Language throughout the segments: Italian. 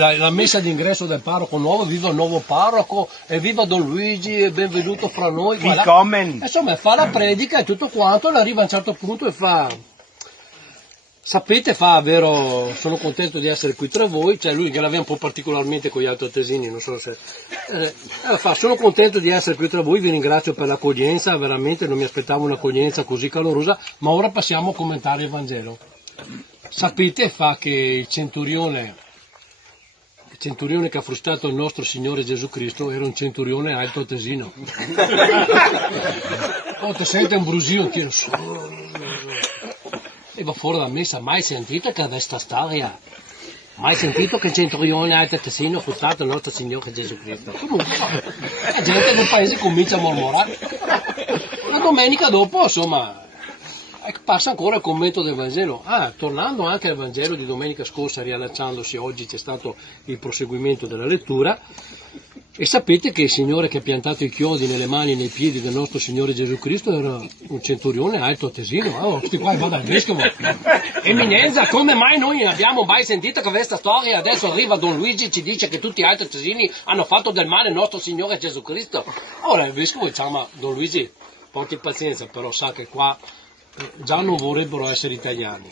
La messa d'ingresso del parroco nuovo, viva il nuovo parroco, e viva Don Luigi, e benvenuto fra noi. Willkommen. Insomma, fa la predica e tutto quanto, e arriva a un certo punto e fa, sapete, sono contento di essere qui tra voi, cioè lui che l'aveva un po' particolarmente con gli altoatesini, non so se, sono contento di essere qui tra voi, vi ringrazio per l'accoglienza, veramente non mi aspettavo un'accoglienza così calorosa, ma ora passiamo a commentare il Vangelo. Sapete, che il centurione che ha frustato il nostro Signore Gesù Cristo era un centurione altoatesino. Ti sente un brusio, tiro su. E va fuori da messa, mai sentito che questa storia? Mai sentito che il centurione altoatesino ha frustato il nostro Signore Gesù Cristo? Comunque, la gente del paese comincia a mormorare. La domenica dopo, insomma, passa ancora il commento del Vangelo. Tornando anche al Vangelo di domenica scorsa, riallacciandosi, oggi c'è stato il proseguimento della lettura, e sapete che il Signore che ha piantato i chiodi nelle mani e nei piedi del nostro Signore Gesù Cristo era un centurione altoatesino. Questi qua va dal vescovo. Eminenza, come mai noi non abbiamo mai sentito questa storia? Adesso arriva Don Luigi e ci dice che tutti gli altoatesini hanno fatto del male al nostro Signore Gesù Cristo. Ora il vescovo dice, ma Don Luigi, porti pazienza, però sa che qua già non vorrebbero essere italiani.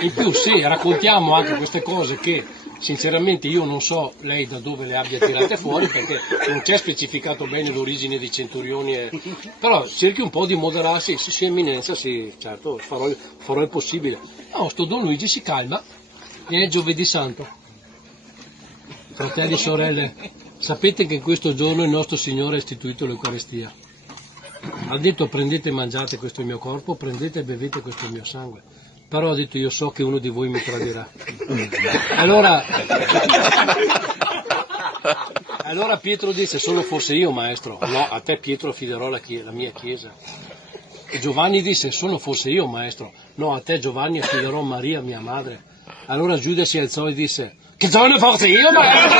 In più raccontiamo anche queste cose che sinceramente io non so lei da dove le abbia tirate fuori, perché non c'è specificato bene l'origine dei centurioni, però cerchi un po' di moderarsi. Sì, eminenza, sì, certo, farò il possibile. Sto Don Luigi si calma, è giovedì santo. Fratelli e sorelle, sapete che in questo giorno il nostro Signore ha istituito l'Eucaristia. Ha detto: prendete e mangiate, questo è il mio corpo, prendete e bevete, questo è il mio sangue. Però ha detto: io so che uno di voi mi tradirà. Allora Pietro disse: sono forse io, maestro? No, a te Pietro affiderò la mia chiesa. E Giovanni disse: sono forse io, maestro? No, a te Giovanni affiderò Maria, mia madre. Allora Giuda si alzò e disse: che sono forse io, maestro?